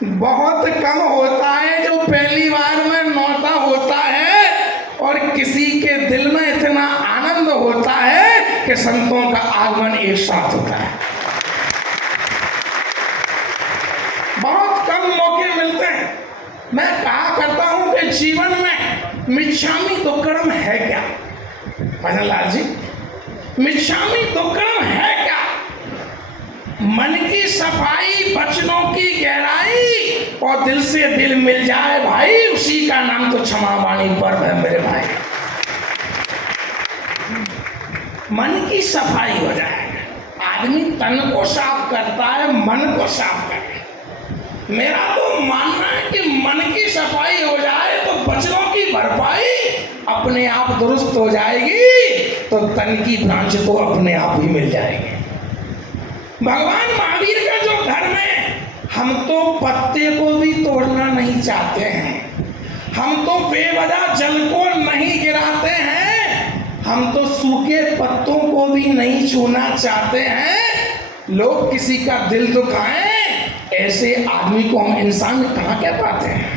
बहुत कम होता है जो पहली बार में नौता होता है, और किसी के दिल में इतना आनंद होता है कि संतों का आगमन एक साथ होता है। बहुत कम मौके मिलते हैं। मैं कहा करता हूं कि जीवन में मिच्छामि दुक्कडम है क्या? भजनलाल जी, मिच्छामि दुक्कडम है क्या? मन की सफाई, वचनों की गहराई और दिल से दिल मिल जाए भाई, उसी का नाम तो क्षमा वाणी पर्व है मेरे भाई। मन की सफाई हो जाए, आदमी तन को साफ करता है, मन को साफ करे। मेरा तो मानना है कि मन की सफाई हो जाए तो वचनों की भरपाई अपने आप दुरुस्त हो जाएगी, तो तन की ब्रांच तो अपने आप ही मिल जाएगी। भगवान महावीर का जो धर्म है, हम तो पत्ते को भी तोड़ना नहीं चाहते हैं, हम तो बेवजह जल को नहीं गिराते हैं, हम तो सूखे पत्तों को भी नहीं छूना चाहते हैं। लोग किसी का दिल दुखाएं, ऐसे आदमी को हम इंसान कहाँ कह पाते हैं?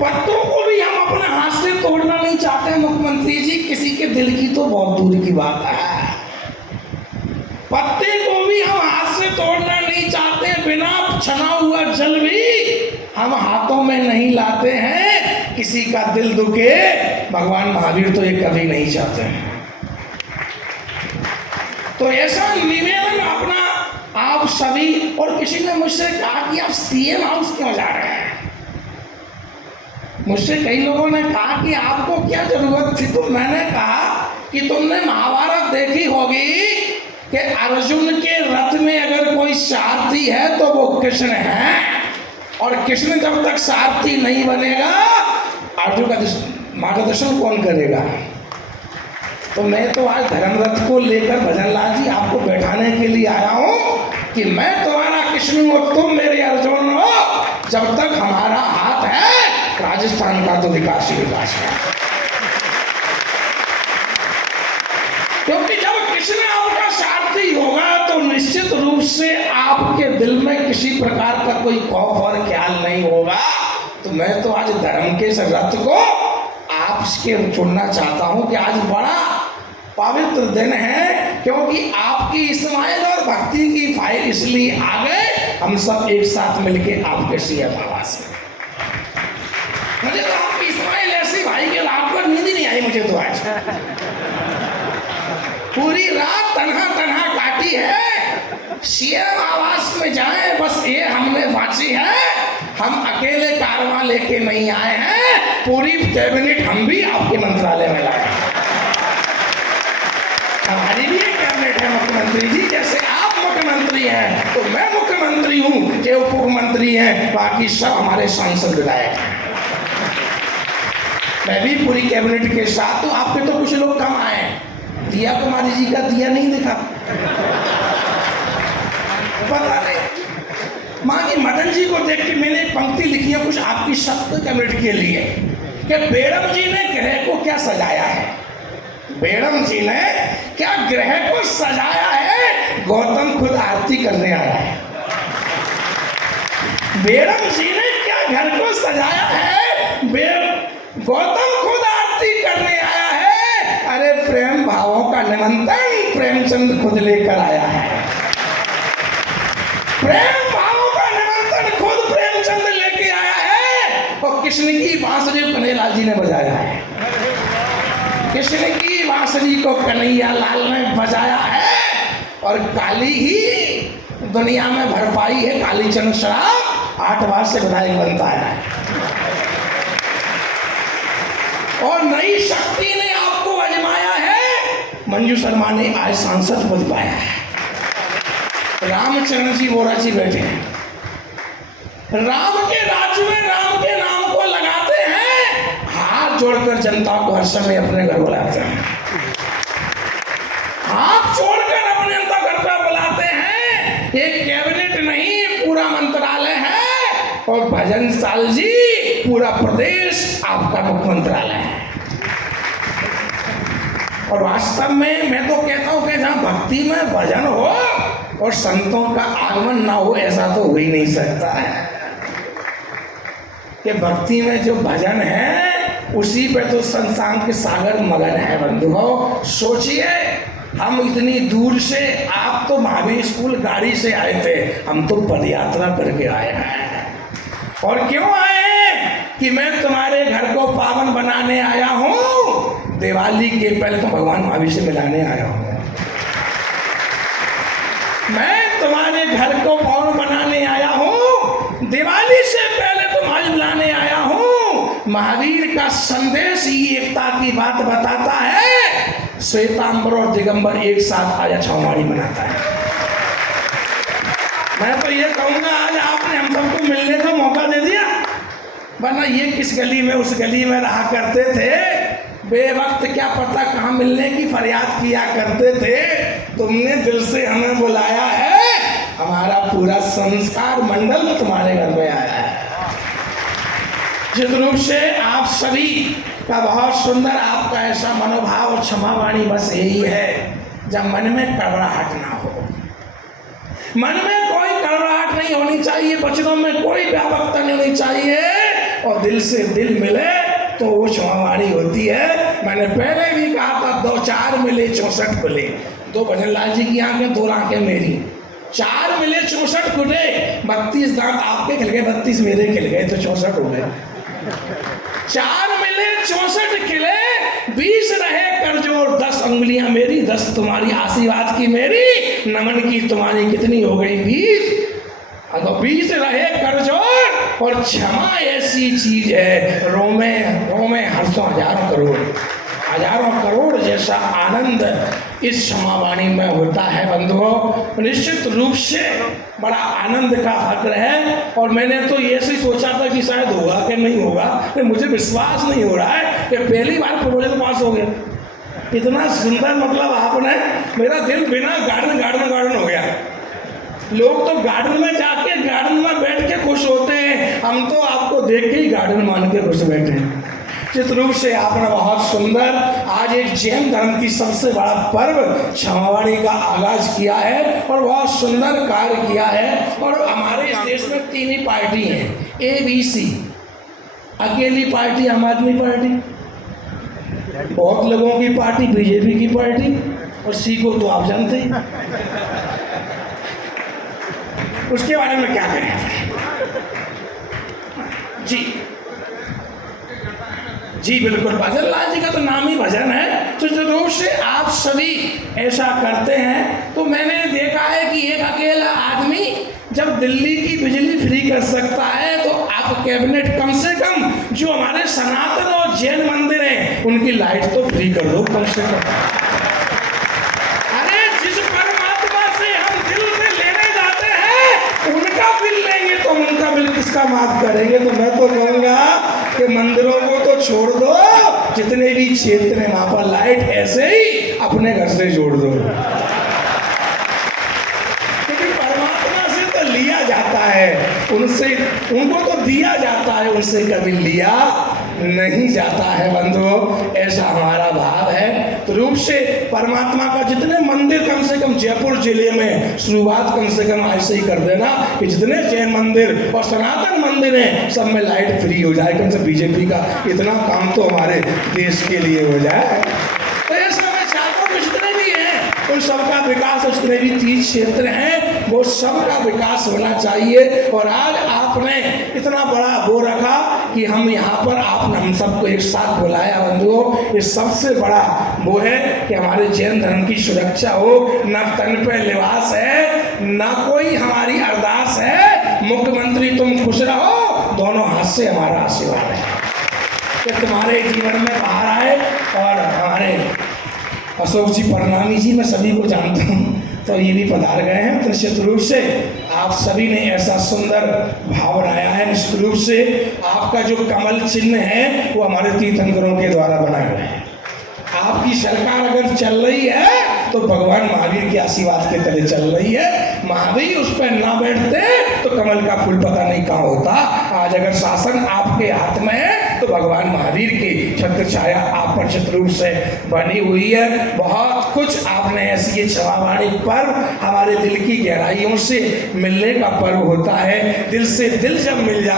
पत्तों को भी हम अपने हाथ से तोड़ना नहीं चाहते हैं मुख्यमंत्री जी, किसी के दिल की तो बहुत दूर की बात है। पत्ते को भी हम हाथ से तोड़ना नहीं चाहते, बिना छना हुआ जल भी हम हाथों में नहीं लाते हैं, किसी का दिल दुखे। भगवान महावीर तो ये कभी नहीं चाहते हैं। तो ऐसा निवेदन अपना आप सभी, और किसी ने मुझसे कहा कि आप सीएम हाउस क्यों जा रहे हैं? मुझसे कई लोगों ने कहा कि आपको क्या जरूरत थी? तो मैंने कहा कि तुमने महाभारत देखी होगी कि अर्जुन के रथ में अगर कोई सारथी है तो वो कृष्ण है, और कृष्ण जब तक सारथी नहीं बनेगा अर्जुन का मार्गदर्शन कौन करेगा? तो मैं तो आज धर्मरथ को लेकर भजनलाल जी आपको बैठाने के लिए आया हूं कि मैं तुम्हारा कृष्ण हूं, तुम मेरे अर्जुन हो। जब तक हमारा हाथ है, राजस्थान का तो विकास ही विकास है। क्योंकि जब कृष्ण आपका सारथी होगा तो निश्चित रूप से आपके दिल में किसी प्रकार का कोई खौफ और ख्याल नहीं होगा। तो मैं तो आज धर्म के इस रथ को आपके चुनना चाहता हूं कि आज बड़ा पवित्र दिन है, क्योंकि आपकी इस्माइल और भक्ति की फाइल इसलिए आ गए, हम सब एक साथ मिलके आपके सीएम आवास में। मुझे तो आपकी इस्माइल ऐसी भाई के लाभ पर नींद ही नहीं आई मुझे तो आज। पूरी रात तन्हा तन्हा काटी है, सीएम आवास में जाए बस ये हमने बांची है। हम अकेले कारवां लेके नहीं आए हैं, पूरी कैबिनेट हम भी आपके मंत्रालय में लाए। हमारी भी एक कैबिनेट है मुख्यमंत्री जी, जैसे आप मुख्यमंत्री हैं तो मैं मुख्यमंत्री हूँ, जो उप मुख्यमंत्री हैं बाकी सब हमारे सांसद विधायक हैं। मैं भी पूरी कैबिनेट के साथ। तो आपके तो कुछ लोग कम आए, दिया कुमारी जी का दिया नहीं दिखा, पता नहीं। माँ की मदन जी को देख के मैंने एक पंक्ति लिखी है कुछ आपकी शब्द कैबिनेट के लिए कि बेड़म जी ने ग्रह को क्या सजाया है। बेड़म जी ने क्या ग्रह को सजाया है, गौतम खुद आरती करने आया है। बेड़म जी ने क्या घर को सजाया है, गौतम खुद आरती करने आया है। अरे प्रेम भावों का निमंत्रण प्रेमचंद खुद लेकर आया है। प्रेम भावों का निमंत्रण खुद प्रेमचंद लेके आया है, और कृष्ण की बांसुरी कन्हैयालाल जी ने बजाया है। कृष्ण की बांसुरी को कन्हैया लाल ने बजाया है, और काली ही दुनिया में भरपाई है। काली चंद शराब 8 बार से विधायक बनता है, और नई शक्ति ने आपको आजमाया है। मंजू शर्मा ने आज सांसद पद पाया है। रामचंद्र जी बोरा जी बैठे हैं, राम के राज्य में राम के नाम को लगाते हैं, हाथ जोड़कर जनता को हर समय अपने घर बुलाते हैं। हाथ जोड़कर अपने जनता घर पर बुलाते हैं। एक कैबिनेट नहीं, पूरा मंत्रालय है, और भजन साल जी पूरा प्रदेश आपका मुख्य मंत्रालय है। और वास्तव में मैं तो कहता हूं कि जहां भक्ति में भजन हो और संतों का आगमन ना हो ऐसा तो हो ही नहीं सकता है। कि भक्ति में जो भजन है उसी पे तो संसार के सागर मगन है बंधुओं। सोचिए, हम इतनी दूर से, आप तो महावीर स्कूल गाड़ी से आए थे, हम तो पद यात्रा करके आए हैं। और क्यों आए हैं? कि मैं तुम्हारे घर को पावन बनाने आया हूं। दिवाली के पहले तो भगवान महावीर से मिलाने आया हूं। मैं तुम्हारे घर को पावन बनाने आया हूं। दिवाली से पहले तुम्हारे मिलाने आया हूं। महावीर का संदेश ही एकता की बात बताता है। श्वेतांबर और दिगंबर एक साथ आज छावमाड़ी मनाता है। मैं तो ये कहूंगा आज आपने हम सबको मिलने का मौका दे दिया, वरना ये किस गली में उस गली में रहा करते थे, बेवक्त क्या पता कहाँ मिलने की फरियाद किया करते थे। तुमने दिल से हमें बुलाया है, हमारा पूरा संस्कार मंडल तुम्हारे घर में आया है। जिस रूप से आप सभी का बहुत सुंदर आपका ऐसा मनोभाव और क्षमावाणी बस यही है, जब मन में कड़वाहट ना हो, मन में कोई कड़वाहट नहीं होनी चाहिए, वचनों में कोई व्यापकता नहीं होनी चाहिए, और दिल से दिल मिले तो वो क्षमावाणी होती है। मैंने पहले भी कहा था, 2 4 मिले 64 खुले। 2 भजन लाल जी की आंखें, 2 आंखें मेरी, 4 मिले 64 खुले। 32 दांत आपके खिल गए, 32 मेरे खिल गए, तो 64 हो गए। 4 मिले 64 खिले, 20 रहे करजोड़, 10 अंगुलियां मेरी, 10 तुम्हारी, आशीर्वाद की मेरी, नमन की तुम्हारी, कितनी हो गई 20। अगर 20 रहे करजोड़, और क्षमा ऐसी चीज है, रोमे रोमे हर्षों हजारों करोड़ जैसा आनंद इस क्षमावाणी में होता है बंधुओं। निश्चित रूप से बड़ा आनंद का फक्र है। और मैंने तो ये से सोचा था कि शायद होगा कि नहीं होगा, तो मुझे विश्वास नहीं हो रहा है कि पहली बार प्रपोजल पास हो गया। इतना सुंदर, मतलब आपने, मेरा दिल बिना गार्डन हो गया। लोग तो गार्डन में जाके गार्डन में बैठ के खुश होते हैं, हम तो आपको देख के ही गार्डन मान के खुश बैठे हैं। जिस रूप से आपने बहुत सुंदर आज एक जैन धर्म की सबसे बड़ा पर्व क्षमावाणी का आगाज किया है और बहुत सुंदर कार्य किया है। और हमारे इस देश में 3 ही पार्टी हैं, ABC। अकेली पार्टी आम आदमी पार्टी, बहुत लोगों की पार्टी BJP की पार्टी, और C को तो आप जानते ही। उसके बारे में क्या करें जी बिल्कुल, भजन लाल जी का तो नाम ही भजन है। तो जरूर से आप सभी ऐसा करते हैं। तो मैंने देखा है कि एक अकेला आदमी जब दिल्ली की बिजली फ्री कर सकता है, तो आप कैबिनेट कम से कम जो हमारे सनातन और जैन मंदिर हैं उनकी लाइट तो फ्री कर दो कम से कम। अरे जिस परमात्मा से हम दिल से लेने जाते हैं उनका बिल लेंगे तो उनका बिल किसका माफ करेंगे। तो मैं तो कहूँगा कि मंदिरों को तो छोड़ दो, जितने भी क्षेत्र हैं वहां पर लाइट ऐसे ही अपने घर से जोड़ दो, क्योंकि परमात्मा से तो लिया जाता है, उनसे उनको तो दिया जाता है, उनसे कभी लिया नहीं जाता है बंधुओं। ऐसा हमारा भाव है। तो रूप से परमात्मा का जितने मंदिर, कम से कम जयपुर जिले में शुरुआत कम से कम ऐसे ही कर देना कि जितने जैन मंदिर और सनातन मंदिर हैं सब में लाइट फ्री हो जाए। कम से BJP का इतना काम तो हमारे देश के लिए हो जाए। तो ऐसा मैं चाहता हूँ जितने भी हैं उन सबका विकास, जितने भी 30 क्षेत्र हैं वो सबका विकास होना चाहिए। और आज आपने इतना बड़ा वो रखा कि हम यहाँ पर आपने हम सबको एक साथ बुलाया बंधुओं। ये सबसे बड़ा वो है कि हमारे जैन धर्म की सुरक्षा हो, न तन पे लिबास है, न कोई हमारी अरदास है। मुख्यमंत्री तुम खुश रहो, दोनों हाथ से हमारा आशीर्वाद है कि तुम्हारे जीवन में बाहर आए। और हमारे अशोक जी परनामी जी, मैं सभी को जानता हूँ, तो ये भी पधार गए हैं। तो निश्चित रूप से आप सभी ने ऐसा सुंदर भाव बनाया है। निश्चित रूप से आपका जो कमल चिन्ह है वो हमारे तीर्थंकरों के द्वारा बनाया गया है। आपकी सरकार अगर चल रही है तो भगवान महावीर के आशीर्वाद के तले चल रही है। महावीर उस पर ना बैठते तो कमल का फूल पता नहीं कहाँ होता। आज अगर शासन आपके हाथ में है तो भगवान महावीर की छत्र छाया आप पर चित्र रूप से बनी हुई है। बहुत कुछ आपने ऐसी ये क्षमावाणी पर्व हमारे दिल की गहराइयों से मिलने का पर्व होता है। दिल से दिल जब मिल जाता